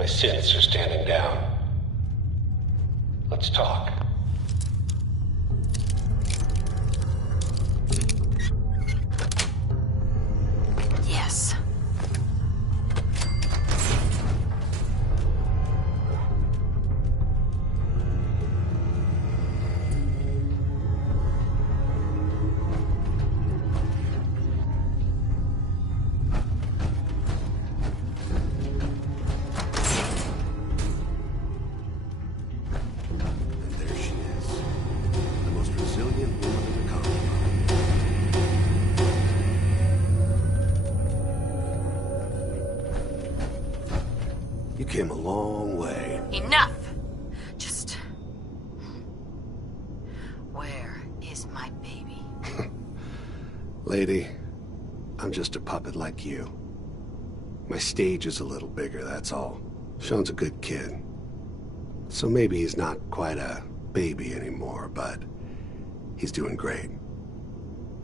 My synths are standing down. Let's talk. Yes. You came a long way. Enough! Just... Where is my baby? Lady, I'm just a puppet like you. My stage is a little bigger, that's all. Sean's a good kid. So maybe he's not quite a baby anymore, but he's doing great.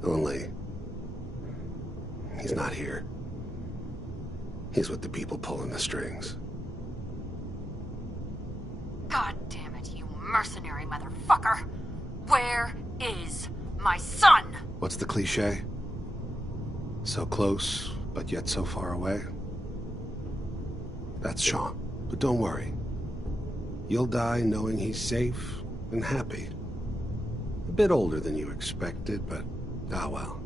Only... he's not here. He's with the people pulling the strings. God damn it, you mercenary motherfucker! Where is my son? What's the cliche? So close, but yet so far away? That's Sean. But don't worry. You'll die knowing he's safe and happy. A bit older than you expected, but ah well.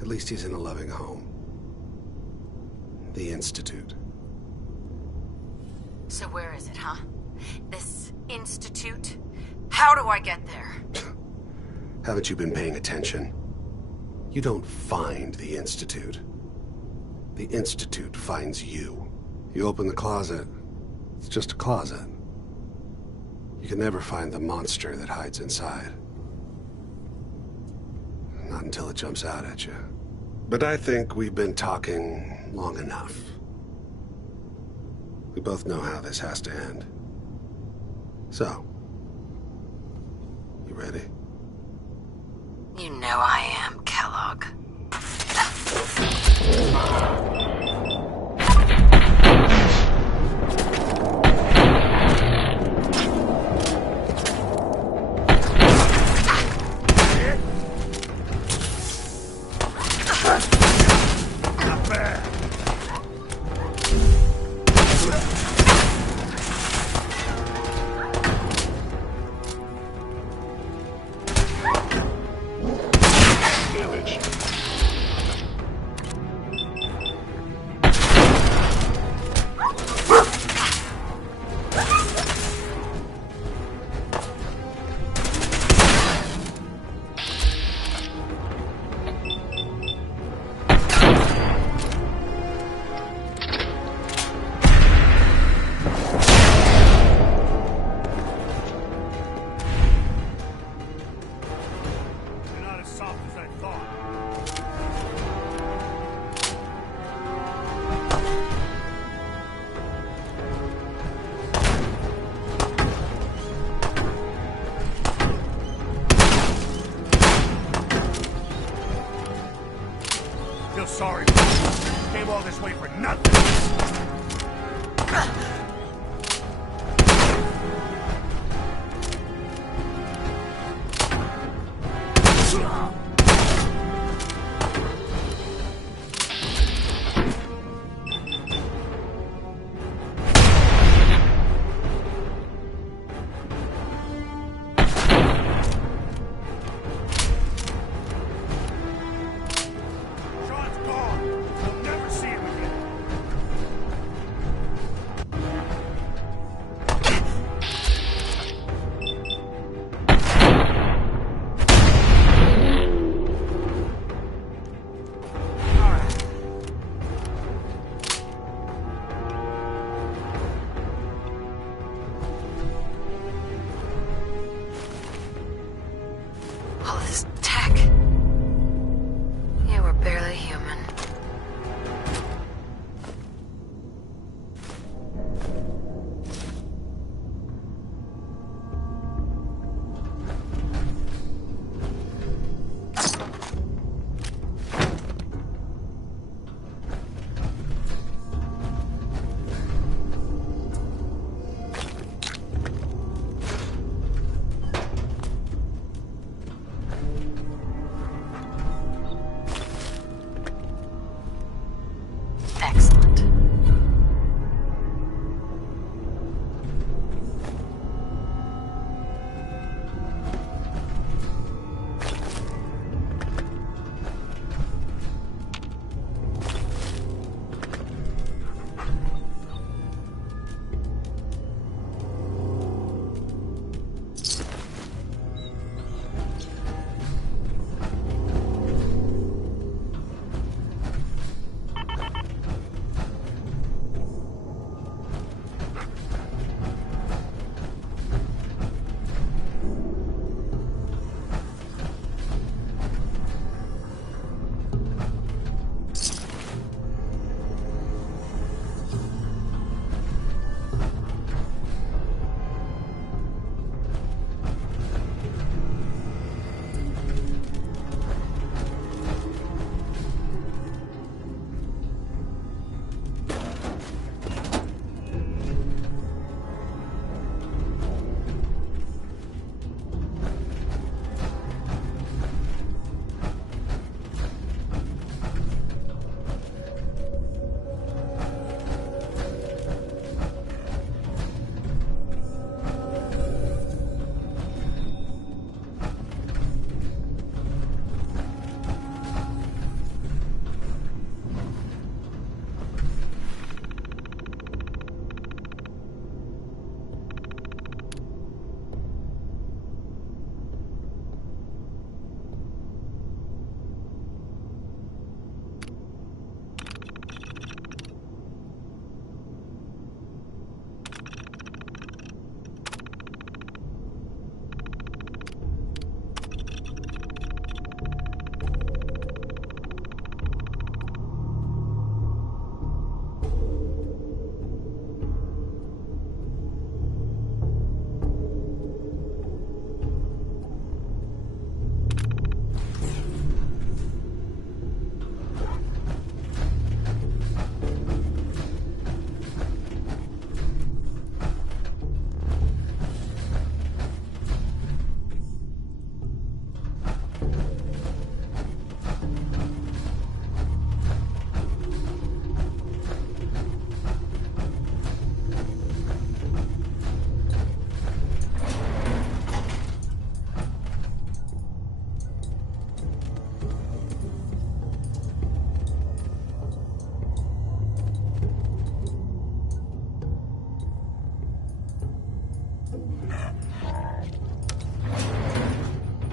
At least he's in a loving home. The Institute. So where is it, huh? This institute? How do I get there? Haven't you been paying attention? You don't find the Institute. The Institute finds you. You open the closet, it's just a closet. You can never find the monster that hides inside. Not until it jumps out at you. But I think we've been talking long enough. We both know how this has to end. So, you ready? You know I am, Kellogg. Feel sorry. Came all this way for nothing. Sean's gone. We'll never see him again. Excellent.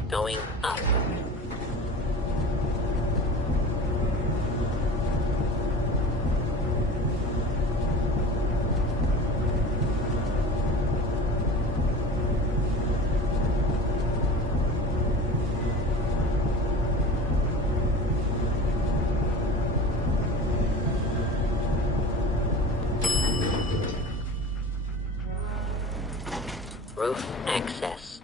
Going up. Roof access.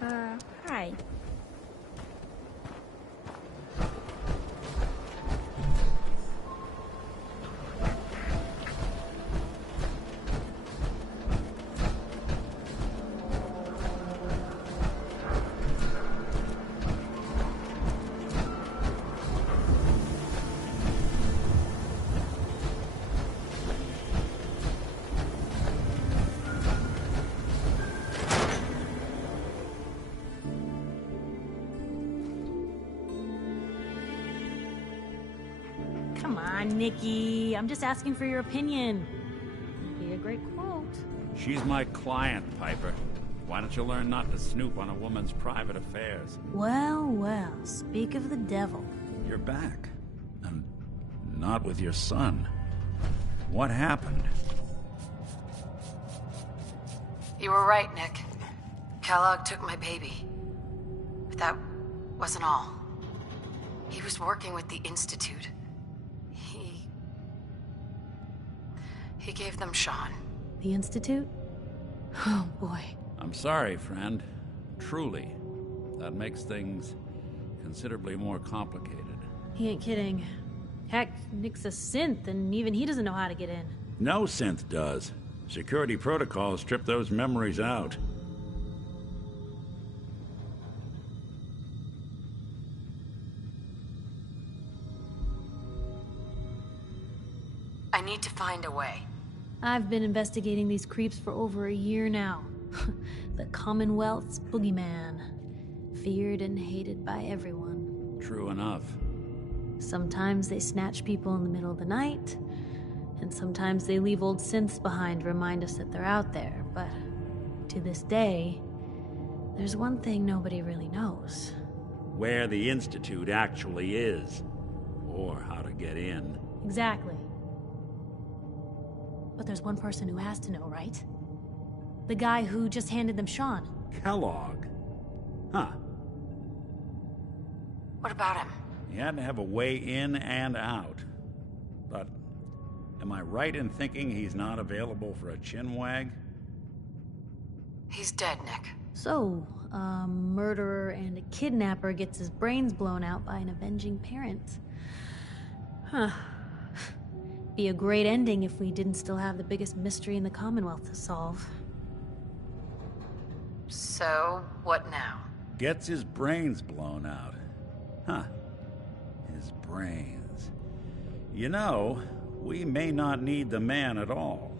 Hi. Come on, Nikki. I'm just asking for your opinion. Be a great quote. She's my client, Piper. Why don't you learn not to snoop on a woman's private affairs? Well, well, speak of the devil. You're back. And not with your son. What happened? You were right, Nick. Kellogg took my baby. But that wasn't all. He was working with the Institute. He gave them Sean. The Institute? Oh, boy. I'm sorry, friend. Truly. That makes things considerably more complicated. He ain't kidding. Heck, Nick's a synth, and even he doesn't know how to get in. No synth does. Security protocols strip those memories out. I need to find a way. I've been investigating these creeps for over a year now. The Commonwealth's boogeyman. Feared and hated by everyone. True enough. Sometimes they snatch people in the middle of the night, and sometimes they leave old synths behind to remind us that they're out there. But to this day, there's one thing nobody really knows. Where the Institute actually is. Or how to get in. Exactly. But there's one person who has to know, right? The guy who just handed them Sean. Kellogg. Huh. What about him? He had to have a way in and out. But am I right in thinking he's not available for a chinwag? He's dead, Nick. So, a murderer and a kidnapper gets his brains blown out by an avenging parent. Huh. Be a great ending if we didn't still have the biggest mystery in the Commonwealth to solve. So, what now? Gets his brains blown out. Huh. His brains. You know, we may not need the man at all.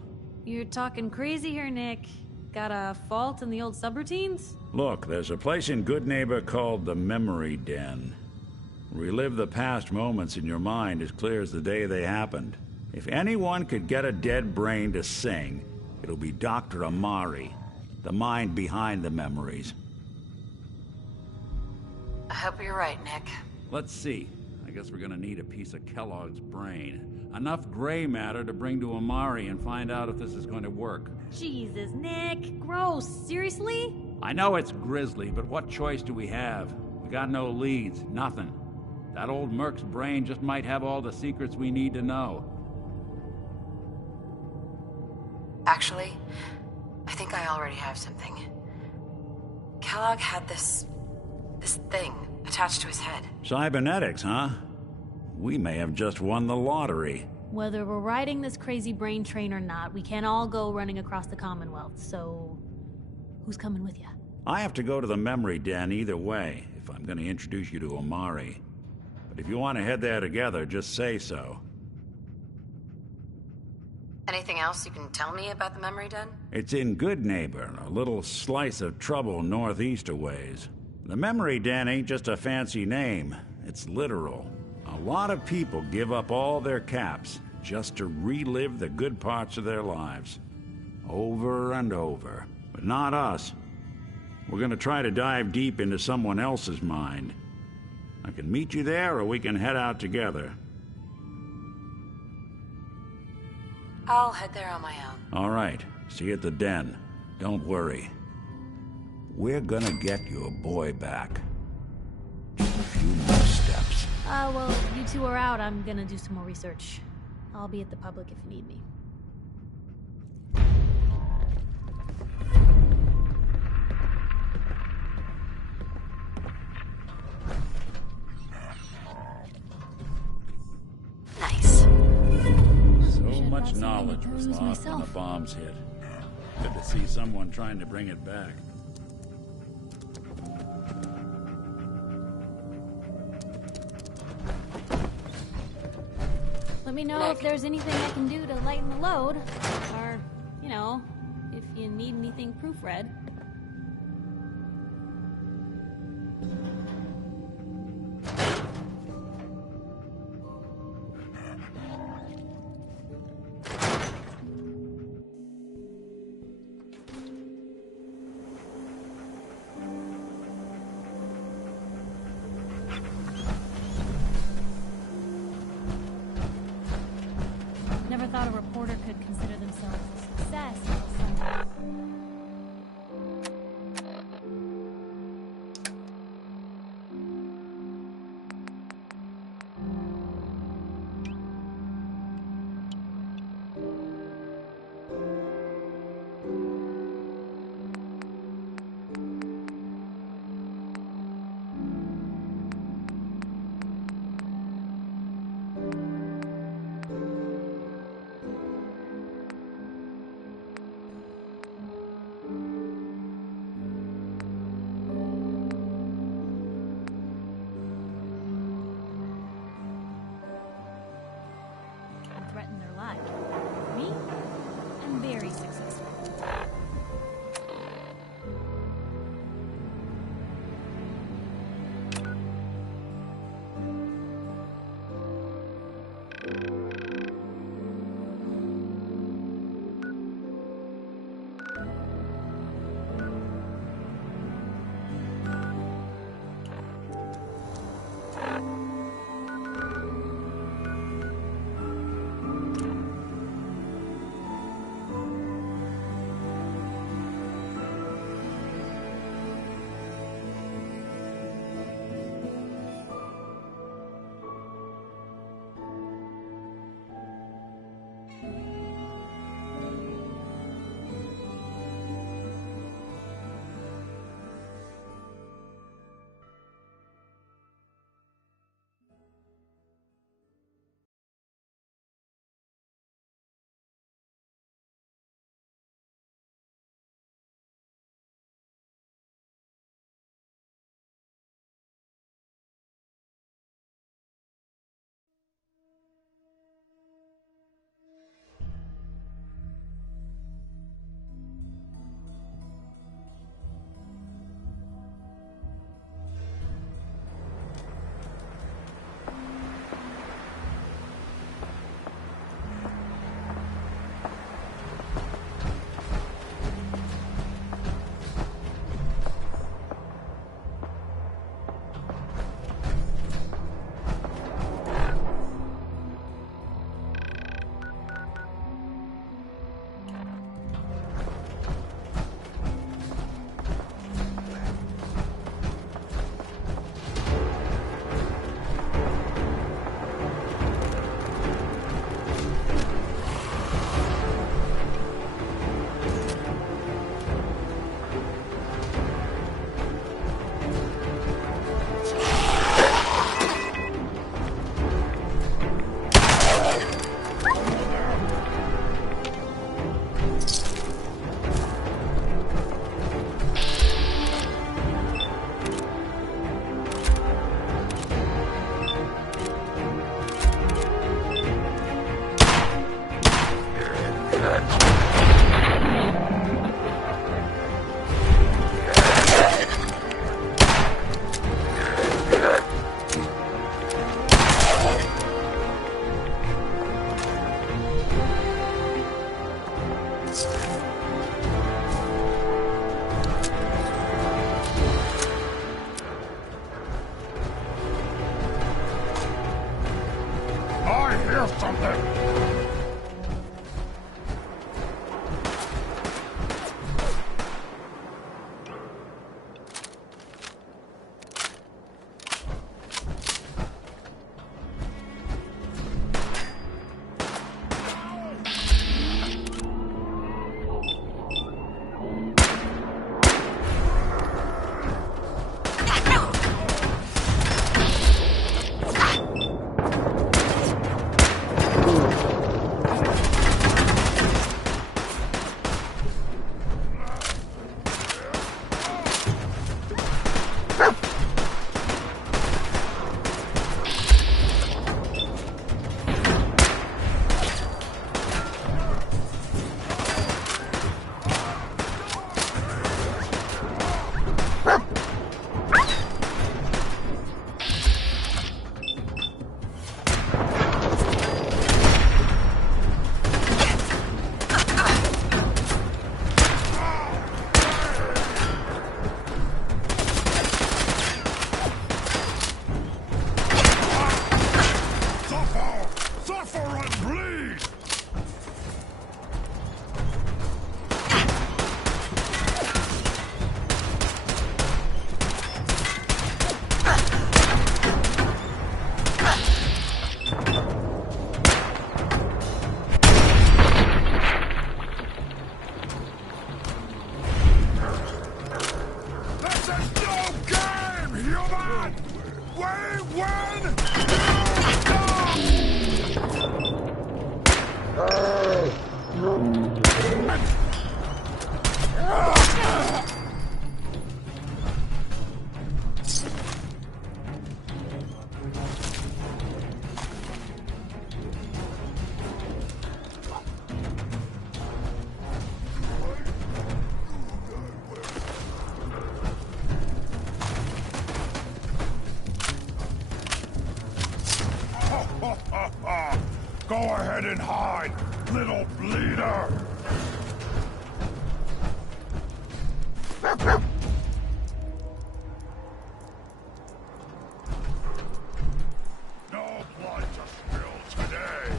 You're talking crazy here, Nick. Got a fault in the old subroutines? Look, there's a place in Good Neighbor called the Memory Den. Relive the past moments in your mind as clear as the day they happened. If anyone could get a dead brain to sing, it'll be Dr. Amari, the mind behind the memories. I hope you're right, Nick. Let's see. I guess we're gonna need a piece of Kellogg's brain. Enough gray matter to bring to Amari and find out if this is going to work. Jesus, Nick. Gross. Seriously? I know it's grisly, but what choice do we have? We got no leads, nothing. That old Merc's brain just might have all the secrets we need to know. Actually, I think I already have something. Kellogg had this thing attached to his head. Cybernetics, huh? We may have just won the lottery. Whether we're riding this crazy brain train or not, we can't all go running across the Commonwealth, so... who's coming with you? I have to go to the Memory Den either way, if I'm going to introduce you to Amari. But if you want to head there together, just say so. Anything else you can tell me about the Memory Den? It's in Good Neighbor, a little slice of trouble northeast a ways. The Memory Den ain't just a fancy name, it's literal. A lot of people give up all their caps just to relive the good parts of their lives. Over and over. But not us. We're gonna try to dive deep into someone else's mind. I can meet you there, or we can head out together. I'll head there on my own. All right. See you at the den. Don't worry. We're gonna get your boy back. Just a few more steps. Well, you two are out. I'm gonna do some more research. I'll be at the public if you need me. much Not seeing any knowledge was clues lost when the myself. bombs hit. Good to see someone trying to bring it back. Let me know if there's anything I can do to lighten the load. Or, you know, if you need anything proofread. Never thought a reporter could consider themselves a success until Sunday. Threaten their lives. Me? I'm very successful. Go ahead and hide, little bleeder! No blood to spill today!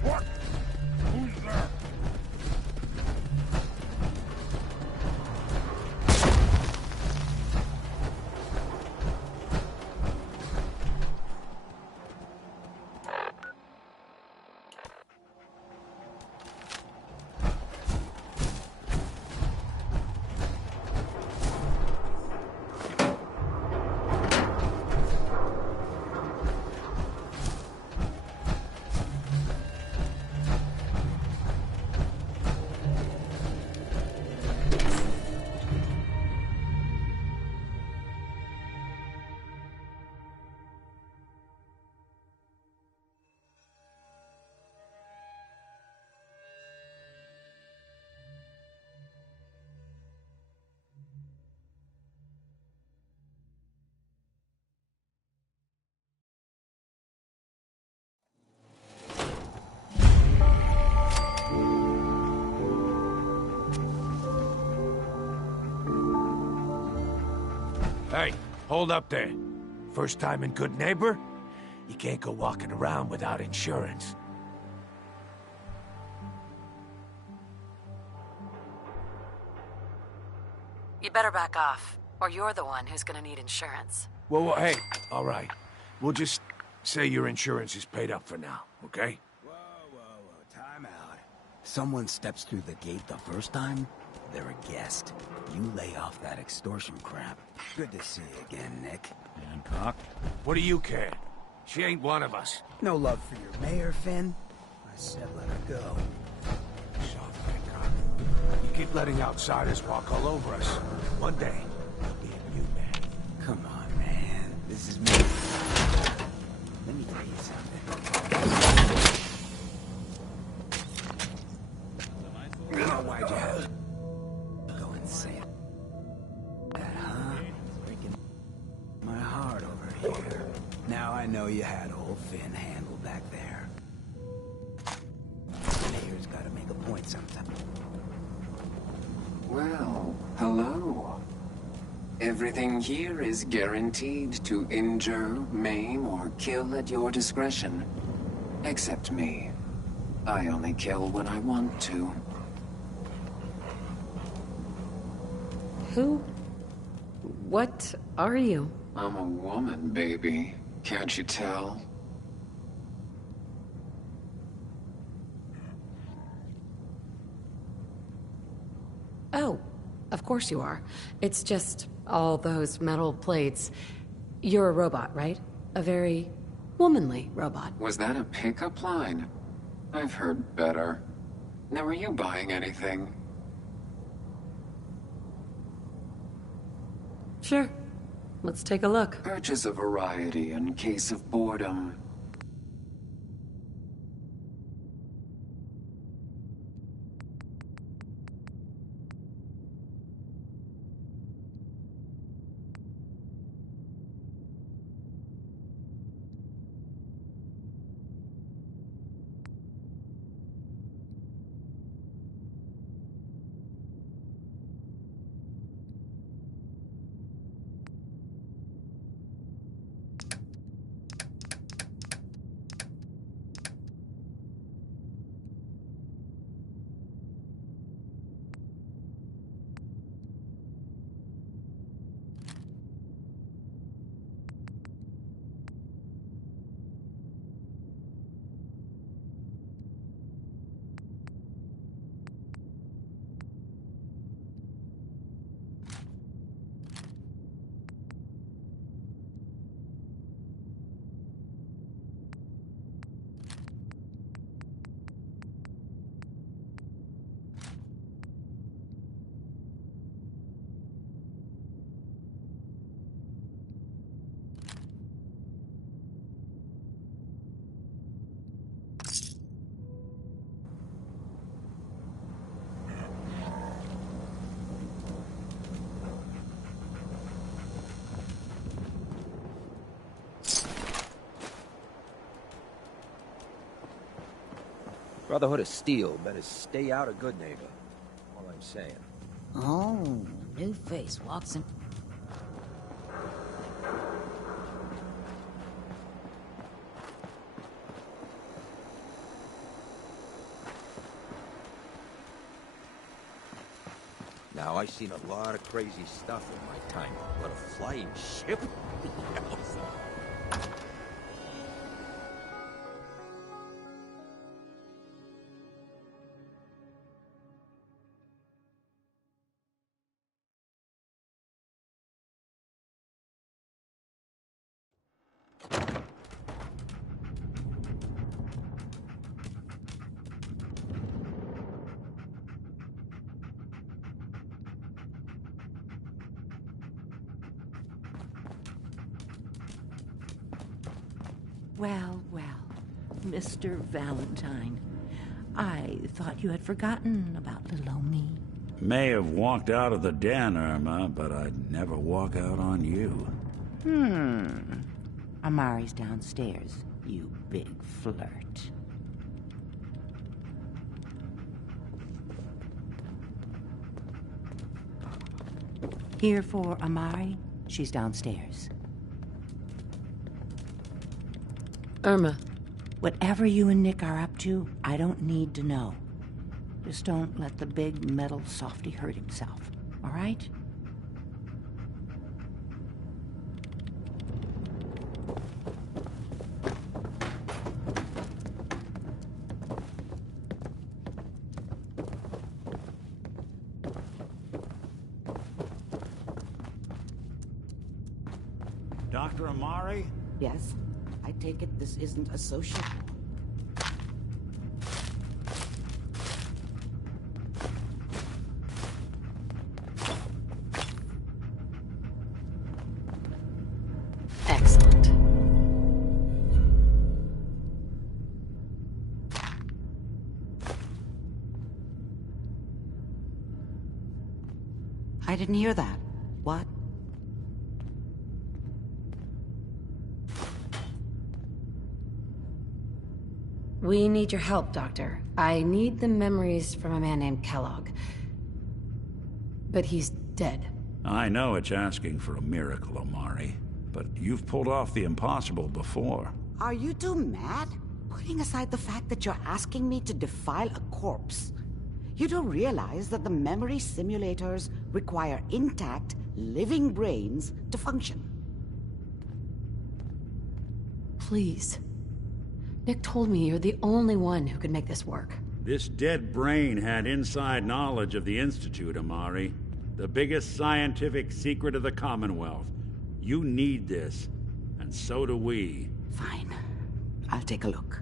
What? Who's there? Hey, hold up there. First time in Good Neighbor? You can't go walking around without insurance. You better back off, or you're the one who's gonna need insurance. Well, hey, all right. We'll just say your insurance is paid up for now, okay? Whoa, time out. Someone steps through the gate the first time, they're a guest. You lay off that extortion crap. Good to see you again, Nick. Hancock? What do you care? She ain't one of us. No love for your mayor, Finn? I said let her go. Soft, Hancock. You keep letting outsiders walk all over us. One day, you'll be a new man. Come on, man. This is me. Let me tell you something. You know why'd you have to go insane? That, huh? Breaking my heart over here. Now I know you had old Finn handled back there. Mayor's gotta make a point sometime. Well, hello. Everything here is guaranteed to injure, maim, or kill at your discretion. Except me. I only kill when I want to. Who? What are you? I'm a woman, baby. Can't you tell? Oh, of course you are. It's just all those metal plates. You're a robot, right? A very womanly robot. Was that a pickup line? I've heard better. Now, are you buying anything? Sure. Let's take a look. Purchase a variety in case of boredom. Brotherhood of Steel better stay out of Good Neighbor. All I'm saying. Oh, new face walks in. Now, I've seen a lot of crazy stuff in my time, but a flying ship? Well, well, Mr. Valentine. I thought you had forgotten about little old me. May have walked out of the den, Irma, but I'd never walk out on you. Amari's downstairs, you big flirt. Here for Amari? She's downstairs. Irma. Whatever you and Nick are up to, I don't need to know. Just don't let the big metal softy hurt himself, all right? Dr. Amari? Yes? I take it this isn't a social... Excellent. I didn't hear that. What? We need your help, Doctor. I need the memories from a man named Kellogg. But he's dead. I know it's asking for a miracle, Amari, but you've pulled off the impossible before. Are you two mad? Putting aside the fact that you're asking me to defile a corpse, you do realize that the memory simulators require intact, living brains to function. Please. Nick told me you're the only one who could make this work. This dead brain had inside knowledge of the Institute, Amari. The biggest scientific secret of the Commonwealth. You need this, and so do we. Fine. I'll take a look.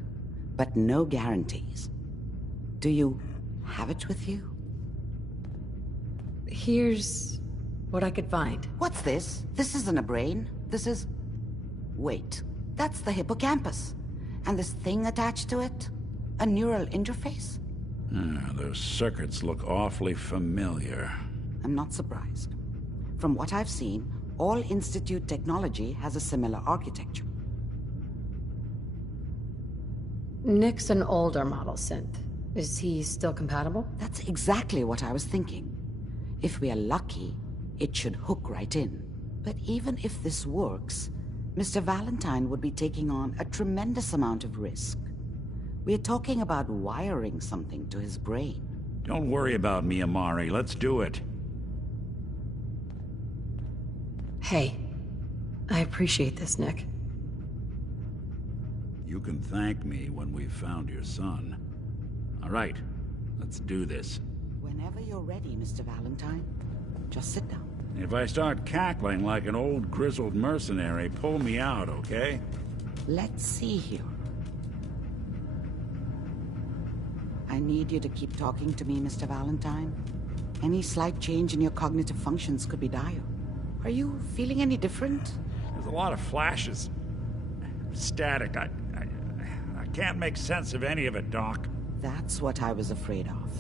But no guarantees. Do you have it with you? Here's what I could find. What's this? This isn't a brain. This is... Wait. That's the hippocampus. And this thing attached to it? A neural interface? Those circuits look awfully familiar. I'm not surprised. From what I've seen, all Institute technology has a similar architecture. Nick's an older model synth. Is he still compatible? That's exactly what I was thinking. If we are lucky, it should hook right in. But even if this works, Mr. Valentine would be taking on a tremendous amount of risk. We're talking about wiring something to his brain. Don't worry about me, Amari. Let's do it. Hey, I appreciate this, Nick. You can thank me when we've found your son. All right, let's do this. Whenever you're ready, Mr. Valentine. Just sit down. If I start cackling like an old grizzled mercenary, pull me out, okay? Let's see here. I need you to keep talking to me, Mr. Valentine. Any slight change in your cognitive functions could be dire. Are you feeling any different? There's a lot of flashes. Static. I can't make sense of any of it, Doc. That's what I was afraid of.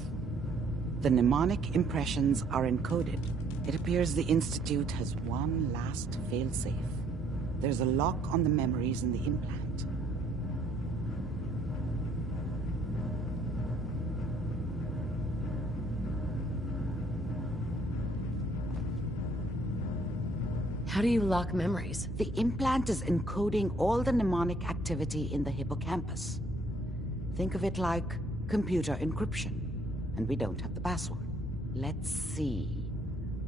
The mnemonic impressions are encoded. It appears the Institute has one last failsafe. There's a lock on the memories in the implant. How do you lock memories? The implant is encoding all the mnemonic activity in the hippocampus. Think of it like computer encryption, and we don't have the password. Let's see.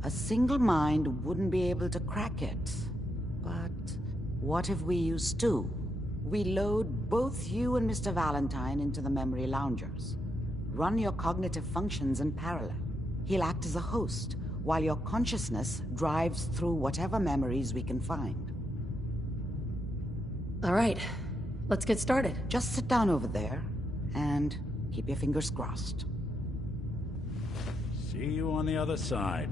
A single mind wouldn't be able to crack it. But what if we use two? We load both you and Mr. Valentine into the memory loungers. Run your cognitive functions in parallel. He'll act as a host, while your consciousness drives through whatever memories we can find. All right, let's get started. Just sit down over there, and keep your fingers crossed. See you on the other side.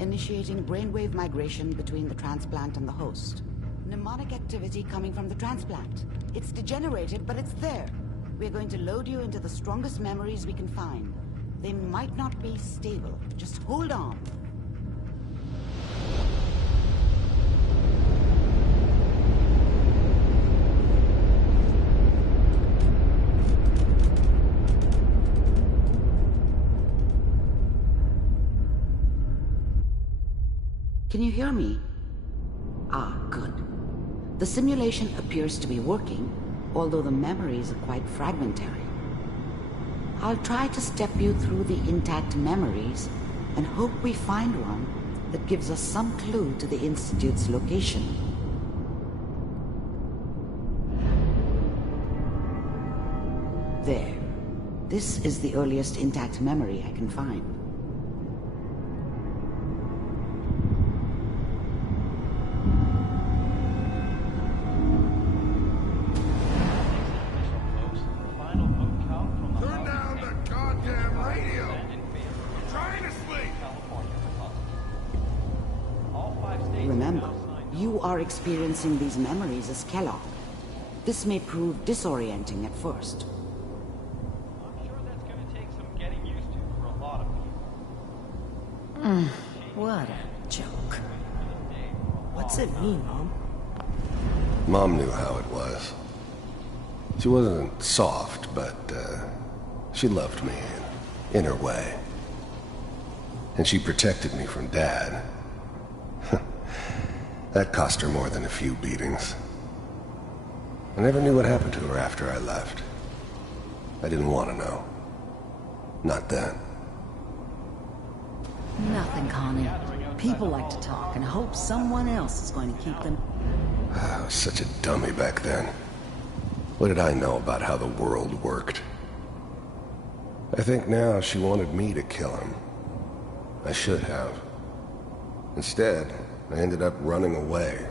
Initiating brainwave migration between the transplant and the host. Mnemonic activity coming from the transplant. It's degenerated, but it's there. We're going to load you into the strongest memories we can find. They might not be stable. Just hold on. Can you hear me? Ah, good. The simulation appears to be working, although the memories are quite fragmentary. I'll try to step you through the intact memories and hope we find one that gives us some clue to the Institute's location. There. This is the earliest intact memory I can find. Remember, you are experiencing these memories as Kellogg. This may prove disorienting at first. I'm sure that's going to take some getting used to for a lot of people. What a joke. What's it mean, Mom? Mom knew how it was. She wasn't soft, but she loved me in her way. And she protected me from Dad. That cost her more than a few beatings. I never knew what happened to her after I left. I didn't want to know. Not then. Nothing, Connie. People like to talk and hope someone else is going to keep them. I was such a dummy back then. What did I know about how the world worked? I think now she wanted me to kill him. I should have. Instead, I ended up running away.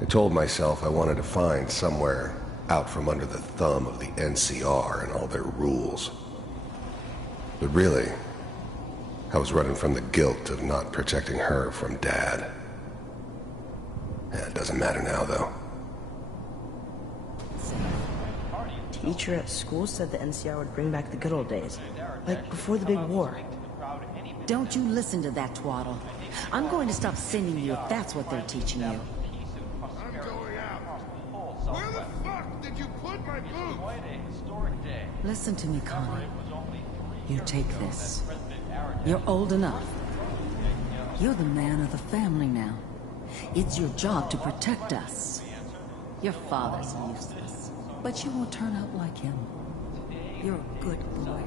I told myself I wanted to find somewhere out from under the thumb of the NCR and all their rules. But really, I was running from the guilt of not protecting her from Dad. Yeah, it doesn't matter now, though. Teacher at school said the NCR would bring back the good old days, like before the big war. Don't you listen to that twaddle. I'm going to stop sending you if that's what they're teaching you. I'm going out. Where the fuck did you put my boots? Listen to me, Connie. You take this. You're old enough. You're the man of the family now. It's your job to protect us. Your father's useless, but you won't turn out like him. You're a good boy.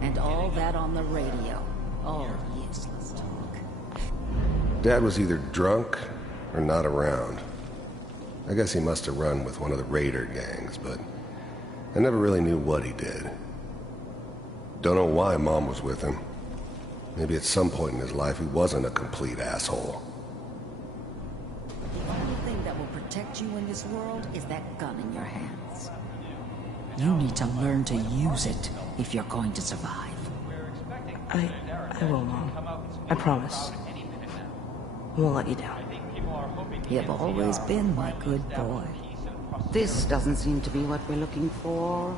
And all that on the radio, all useless talk. Dad was either drunk or not around. I guess he must have run with one of the raider gangs, but I never really knew what he did. Don't know why Mom was with him. Maybe at some point in his life he wasn't a complete asshole. The only thing that will protect you in this world is that gun in your hands. You need to learn to use it if you're going to survive. I will, Mom. I promise. I won't let you down. You've always been my good boy. This doesn't seem to be what we're looking for.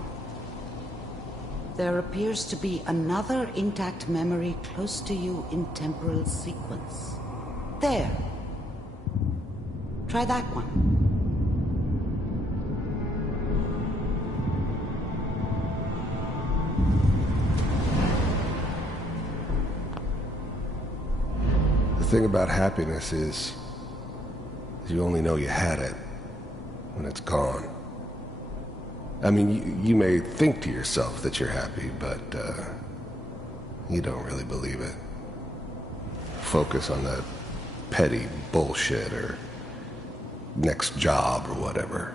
There appears to be another intact memory close to you in temporal sequence. There. Try that one. The thing about happiness is you only know you had it when it's gone. I mean, you may think to yourself that you're happy, but you don't really believe it. Focus on that petty bullshit or next job or whatever.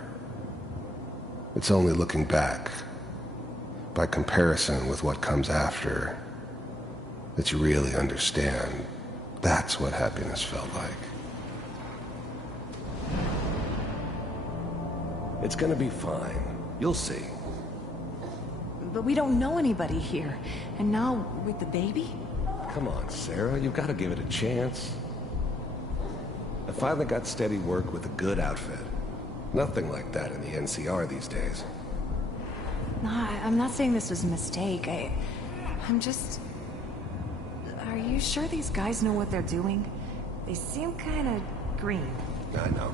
It's only looking back, by comparison with what comes after, that you really understand. That's what happiness felt like. It's gonna be fine. You'll see. But we don't know anybody here. And now, with the baby? Come on, Sarah. You've got to give it a chance. I finally got steady work with a good outfit. Nothing like that in the NCR these days. No, I'm not saying this was a mistake. I'm just... Are you sure these guys know what they're doing? They seem kind of green. I know.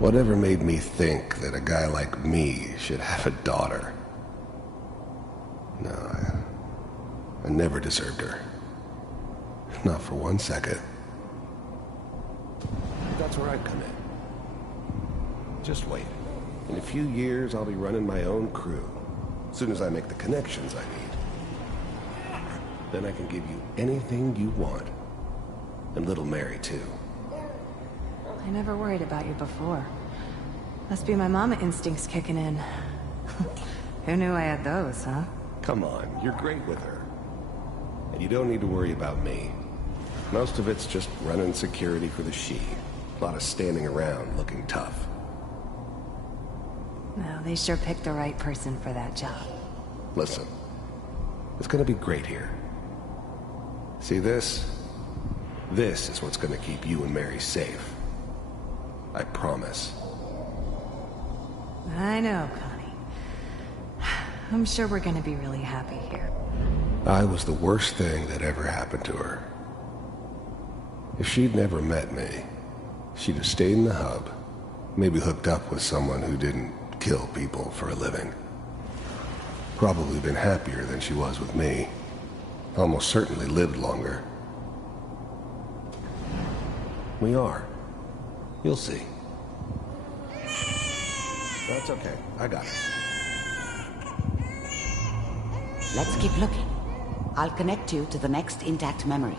Whatever made me think that a guy like me should have a daughter? No, I never deserved her. Not for 1 second. That's where I come in. Just wait. In a few years, I'll be running my own crew. As soon as I make the connections I need. Then I can give you anything you want. And little Mary, too. I never worried about you before. Must be my mama instincts kicking in. Who knew I had those, huh? Come on, you're great with her. And you don't need to worry about me. Most of it's just running security for the she. A lot of standing around looking tough. No, they sure picked the right person for that job. Listen, it's gonna be great here. See this? This is what's gonna keep you and Mary safe. I promise. I know, Connie. I'm sure we're gonna be really happy here. I was the worst thing that ever happened to her. If she'd never met me, she'd have stayed in the hub, maybe hooked up with someone who didn't kill people for a living. Probably been happier than she was with me. Almost certainly lived longer. We are. You'll see. That's okay. I got it. Let's keep looking. I'll connect you to the next intact memory.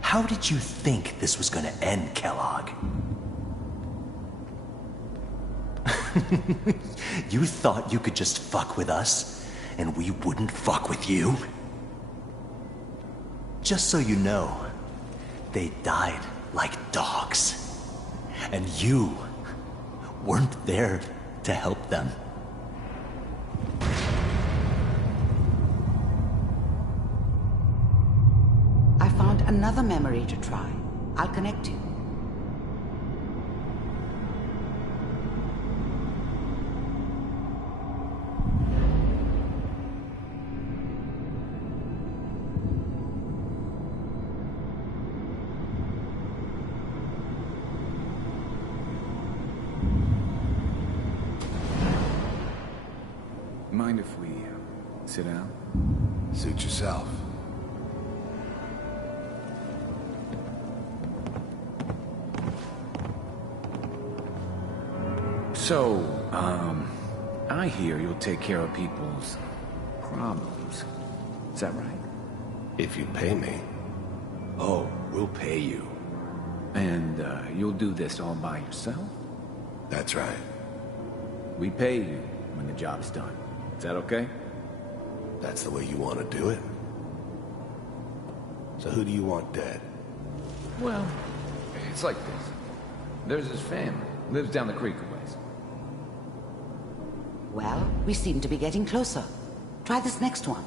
How did you think this was gonna end, Kellogg? You thought you could just fuck with us, and we wouldn't fuck with you? Just so you know, they died like dogs. And you weren't there to help them. I found another memory to try. I'll connect you. Mind if we sit down? Suit yourself. So, I hear you'll take care of people's problems. Is that right? If you pay me. Oh, we'll pay you. And, you'll do this all by yourself? That's right. We pay you when the job's done. Is that okay? That's the way you want to do it? So who do you want dead? Well, it's like this. There's his family. Lives down the creek a ways. Well, we seem to be getting closer. Try this next one.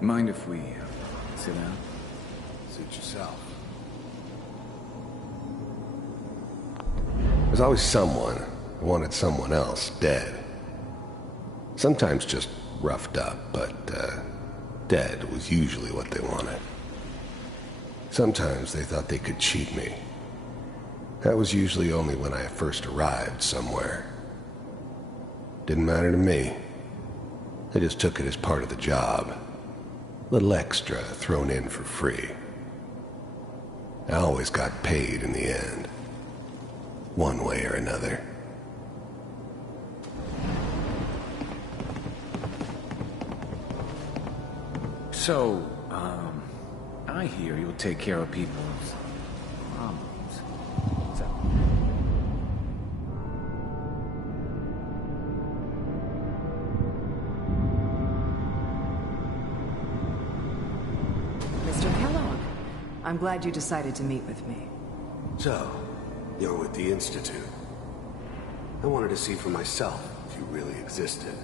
Mind if we sit down? Suit yourself. There's always someone who wanted someone else dead. Sometimes just roughed up, but dead was usually what they wanted. Sometimes they thought they could cheat me. That was usually only when I first arrived somewhere. Didn't matter to me. I just took it as part of the job. Little extra thrown in for free. I always got paid in the end. One way or another. So, I hear you'll take care of people's problems. What's up? Mr. Kellogg, I'm glad you decided to meet with me. So, you're with the Institute. I wanted to see for myself if you really existed.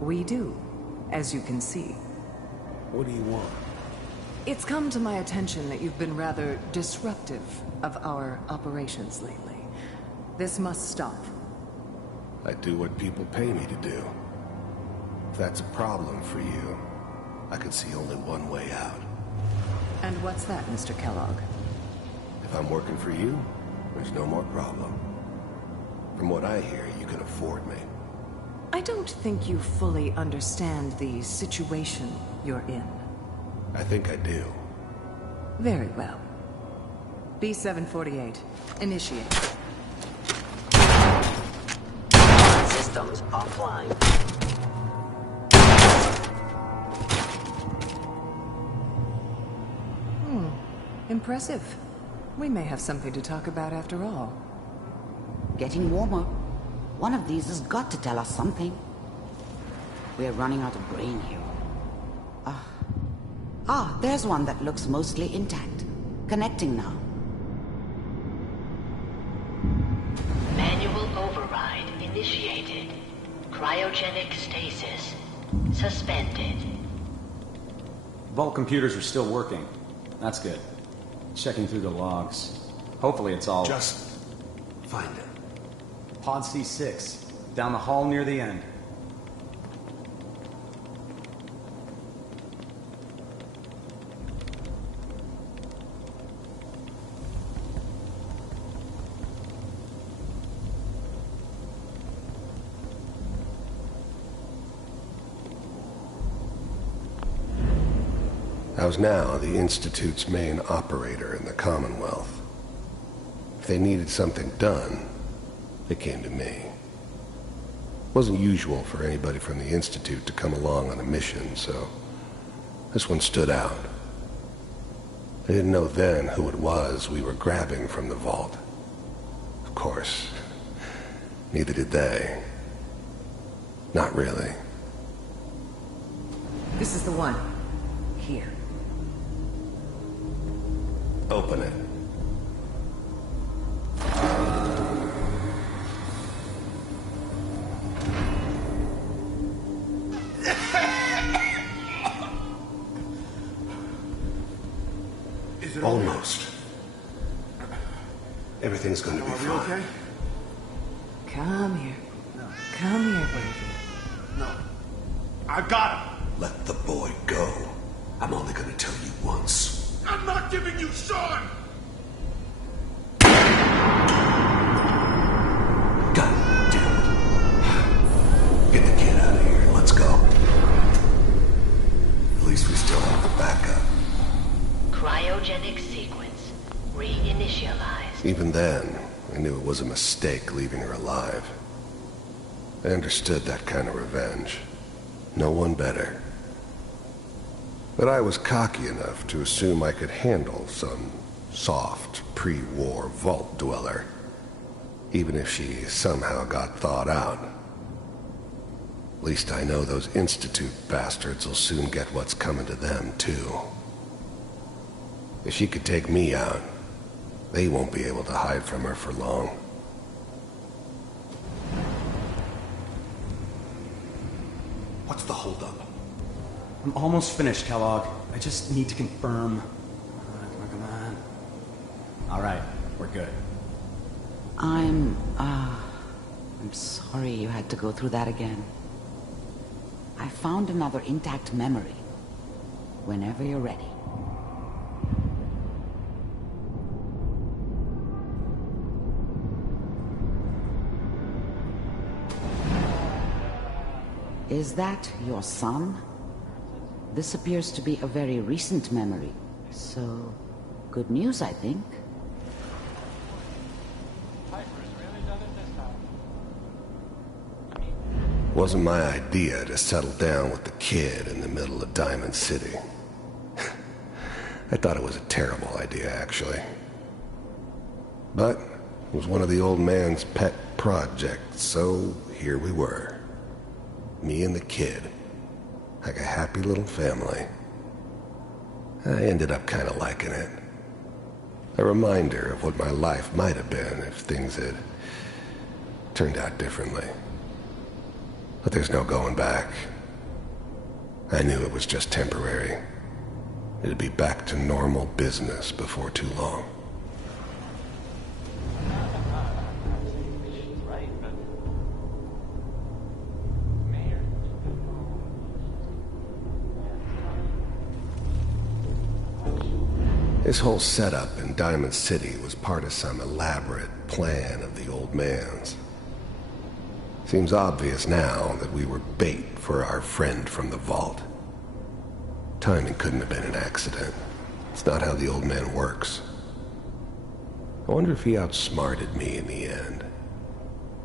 We do, as you can see. What do you want? It's come to my attention that you've been rather disruptive of our operations lately. This must stop. I do what people pay me to do. If that's a problem for you, I could see only one way out. And what's that, Mr. Kellogg? If I'm working for you, there's no more problem. From what I hear, you can afford me. I don't think you fully understand the situation you're in. I think I do. Very well. B-748, initiate. Systems offline. Impressive. We may have something to talk about after all. Getting warmer. One of these has got to tell us something. We're running out of brain here. There's one that looks mostly intact. Connecting now. Manual override initiated. Cryogenic stasis suspended. Vault computers are still working. That's good. Checking through the logs. Hopefully it's all... Just find it. Pod C6. Down the hall near the end. I was now the Institute's main operator in the Commonwealth. If they needed something done, they came to me. It wasn't usual for anybody from the Institute to come along on a mission, so this one stood out. I didn't know then who it was we were grabbing from the vault. Of course, neither did they. Not really. This is the one. Here. Open it. Is it Almost. Everything's going to be fine. Okay? Come here. No. Come here, baby. No. I got him. Let the boy go. I'm only going to tell you once. I'm not giving you Sean! God damn it. Get the kid out of here. Let's go. At least we still have the backup. Cryogenic sequence reinitialized. Even then, I knew it was a mistake leaving her alive. I understood that kind of revenge. No one better. But I was cocky enough to assume I could handle some soft, pre-war vault dweller, even if she somehow got thawed out. At least I know those Institute bastards will soon get what's coming to them, too. If she could take me out, they won't be able to hide from her for long. What's the holdup? I'm almost finished, Kellogg. I just need to confirm. Come on. All right, we're good. I'm sorry you had to go through that again. I found another intact memory. Whenever you're ready. Is that your son? This appears to be a very recent memory, so good news, I think. Wasn't my idea to settle down with the kid in the middle of Diamond City. I thought it was a terrible idea, actually. But it was one of the old man's pet projects, so here we were. Me and the kid. Like a happy little family. I ended up kind of liking it. A reminder of what my life might have been if things had turned out differently. But there's no going back. I knew it was just temporary. It'd be back to normal business before too long. This whole setup in Diamond City was part of some elaborate plan of the old man's. Seems obvious now that we were bait for our friend from the vault. Timing couldn't have been an accident. It's not how the old man works. I wonder if he outsmarted me in the end.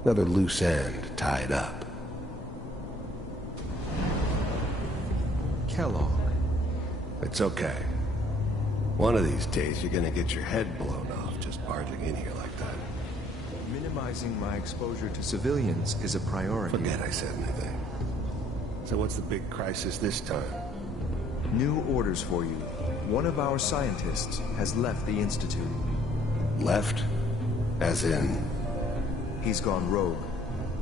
Another loose end tied up. Kellogg. It's okay. One of these days you're gonna get your head blown off just barging in here like that. Minimizing my exposure to civilians is a priority. Forget I said anything. So what's the big crisis this time? New orders for you. One of our scientists has left the Institute. Left? As in? He's gone rogue.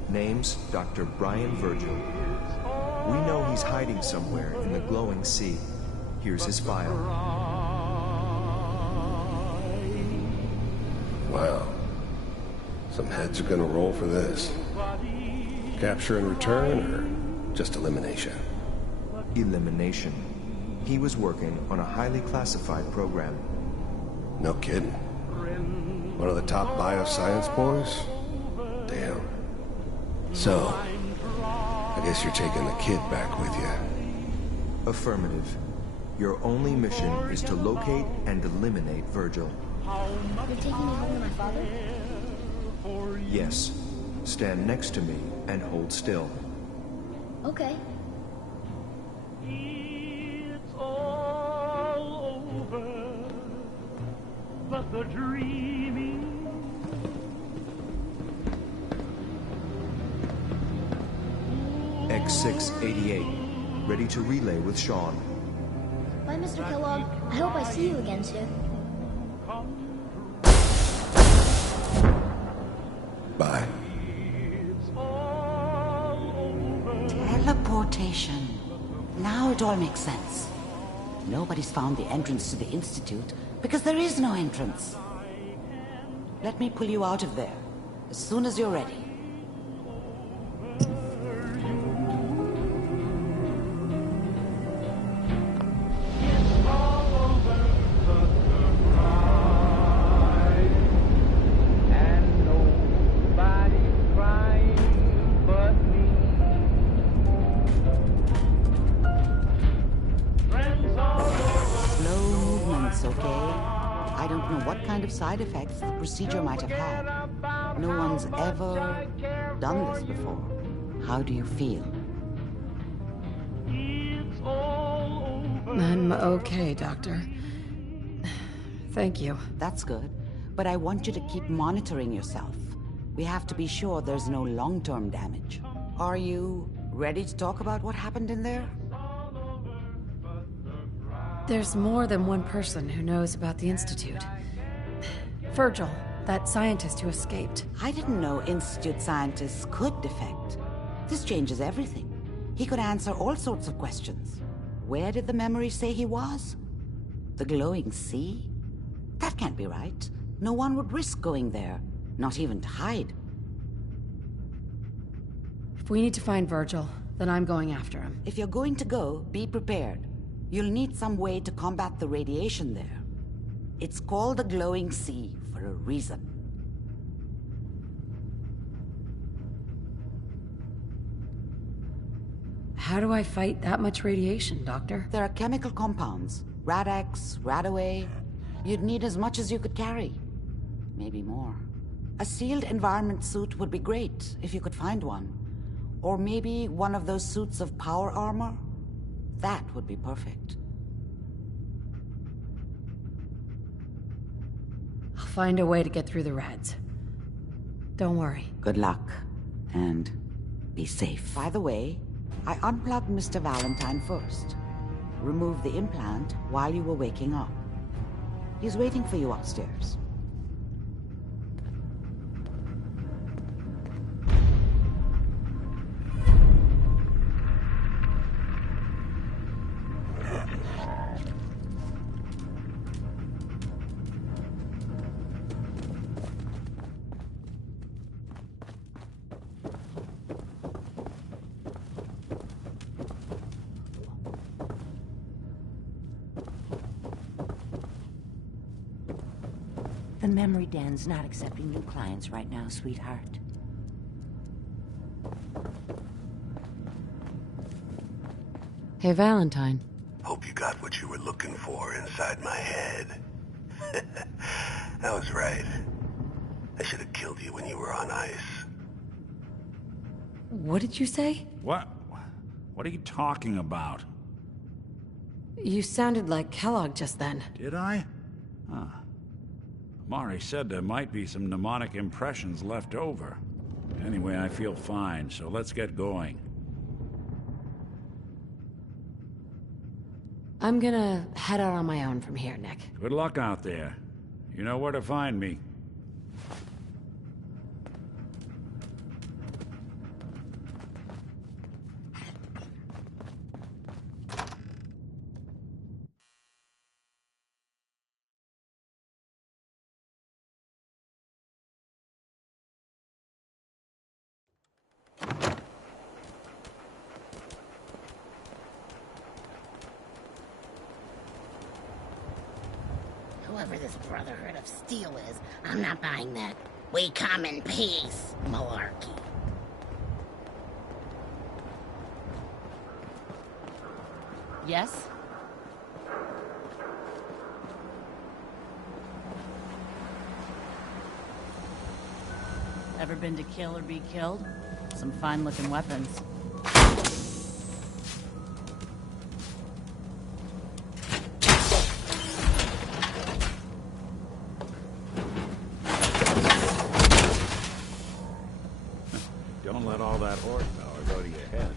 Name's Dr. Brian Virgil. We know he's hiding somewhere in the glowing sea. Here's his file. Wow. Some heads are gonna roll for this. Capture and return, or just elimination? Elimination. He was working on a highly classified program. No kidding. One of the top bioscience boys? Damn. So, I guess you're taking the kid back with you. Affirmative. Your only mission is to locate and eliminate Virgil. You're taking me home to my father? Yes. Stand next to me and hold still. Okay. It's all over, but the dreaming. X688. Ready to relay with Sean. Bye, Mr. Kellogg. I hope I see you again soon. Bye. Teleportation. Now it all makes sense. Nobody's found the entrance to the Institute because there is no entrance. Let me pull you out of there as soon as you're ready. Side effects the procedure might have had. No one's ever done this before. How do you feel? I'm okay, Doctor. Thank you. That's good. But I want you to keep monitoring yourself. We have to be sure there's no long-term damage. Are you ready to talk about what happened in there? There's more than one person who knows about the Institute. Virgil, that scientist who escaped. I didn't know Institute scientists could defect. This changes everything. He could answer all sorts of questions. Where did the memory say he was? The glowing sea? That can't be right. No one would risk going there, not even to hide. If we need to find Virgil, then I'm going after him. If you're going to go, be prepared. You'll need some way to combat the radiation there. It's called the glowing sea for a reason. How do I fight that much radiation, Doctor? There are chemical compounds. Rad-X, Radaway. You'd need as much as you could carry. Maybe more. A sealed environment suit would be great, if you could find one. Or maybe one of those suits of power armor? That would be perfect. I'll find a way to get through the rads. Don't worry. Good luck. And be safe. By the way, I unplugged Mr. Valentine first. Removed the implant while you were waking up. He's waiting for you upstairs. The memory den's not accepting new clients right now, sweetheart. Hey, Valentine. Hope you got what you were looking for inside my head. I was right. I should have killed you when you were on ice. What did you say? What? What are you talking about? You sounded like Kellogg just then. Did I? Huh. Mari said there might be some mnemonic impressions left over. Anyway, I feel fine, so let's get going. I'm gonna head out on my own from here, Nick. Good luck out there. You know where to find me. Whoever this Brotherhood of Steel is, I'm not buying that "we come in peace" malarkey. Yes? Ever been to kill or be killed? Some fine-looking weapons. Don't let all that horsepower go to your head.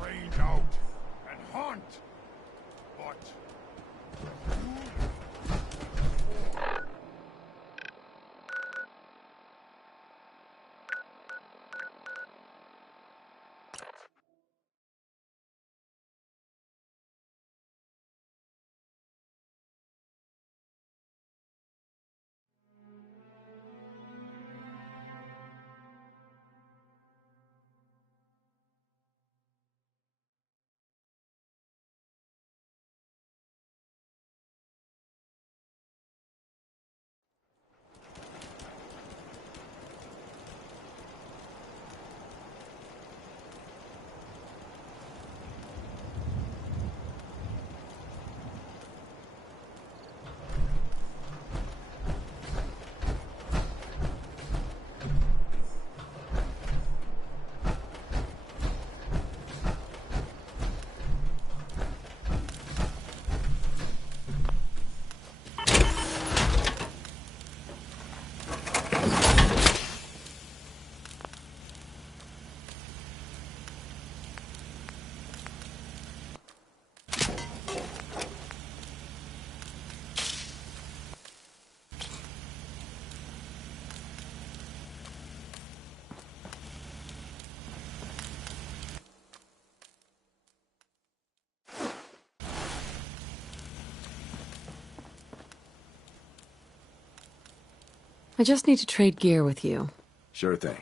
trained out and hunt. But I just need to trade gear with you. sure thing.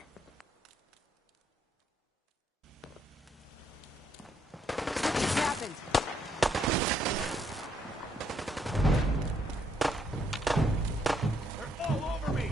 What's happened? They're all over me.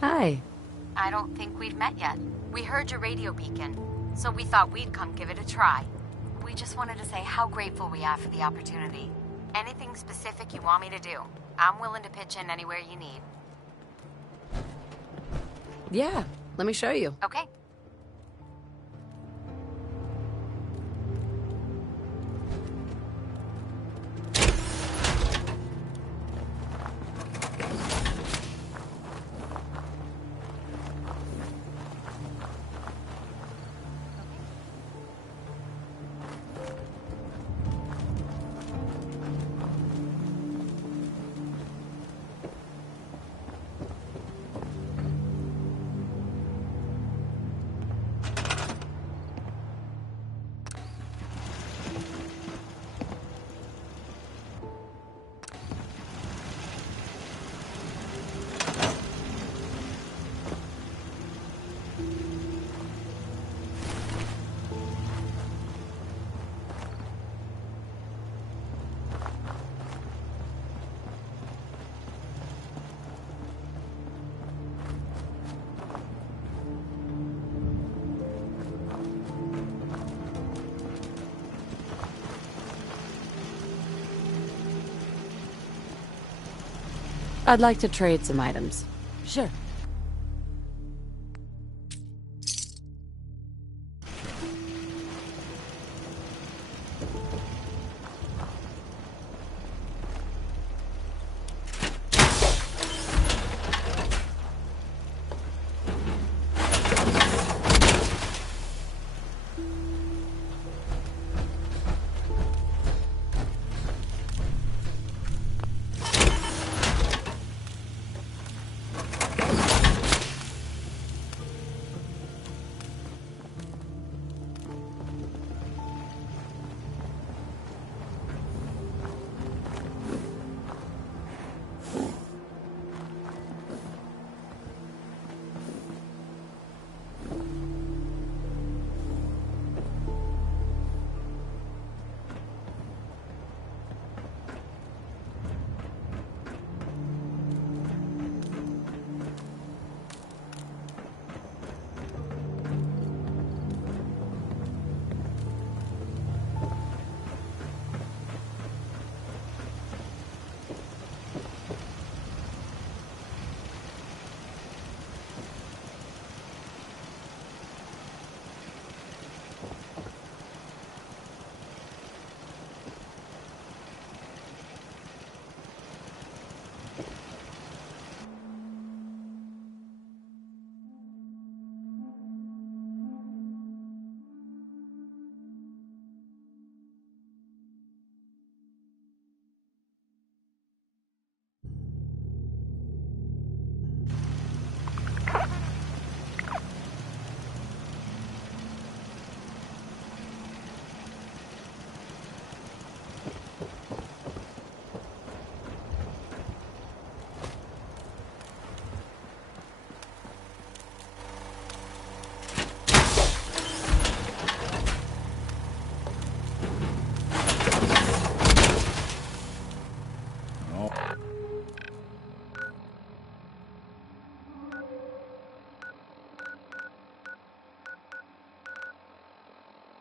Hi. I don't think we've met yet. We heard your radio beacon, so we thought we'd come give it a try. We just wanted to say how grateful we are for the opportunity. Anything specific you want me to do, I'm willing to pitch in anywhere you need. Yeah, let me show you. Okay. I'd like to trade some items. Sure.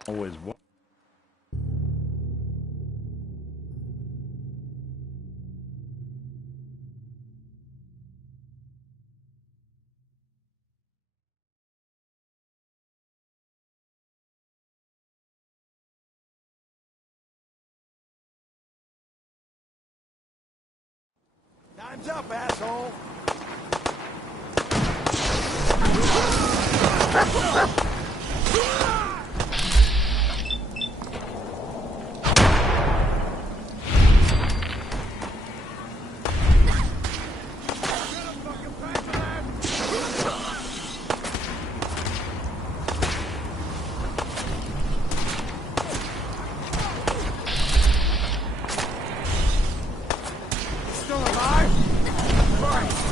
Always what? Time's up, asshole! Still alive? Christ!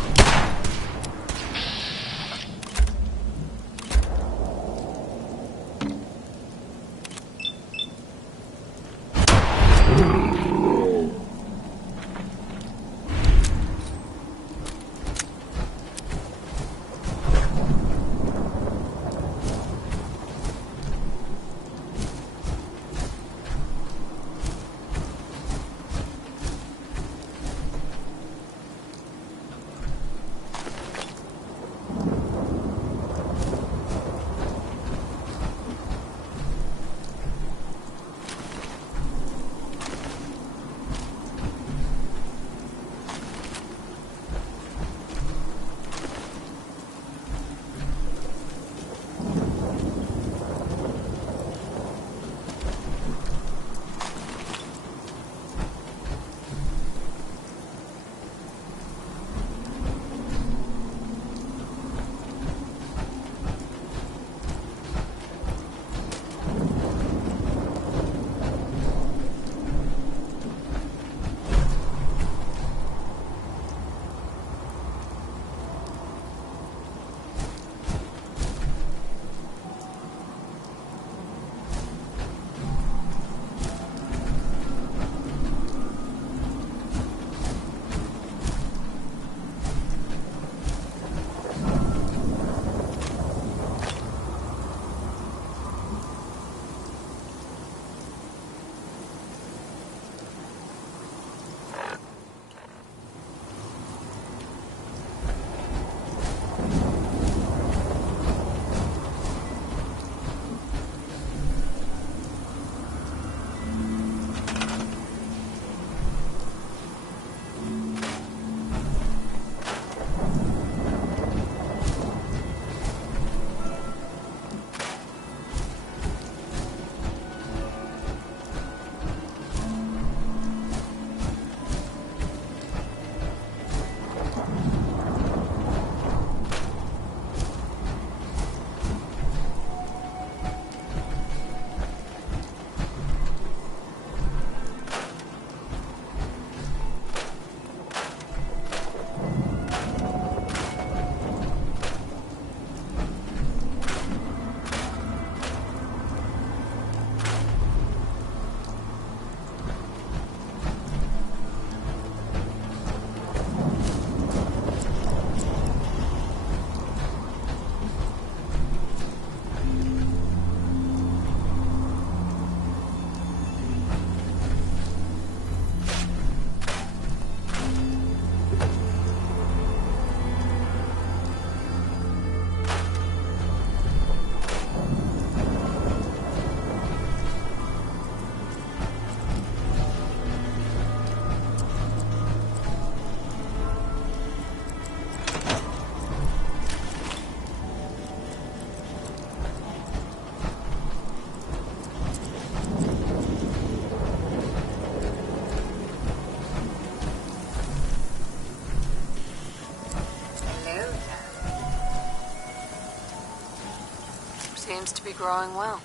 seems to be growing well.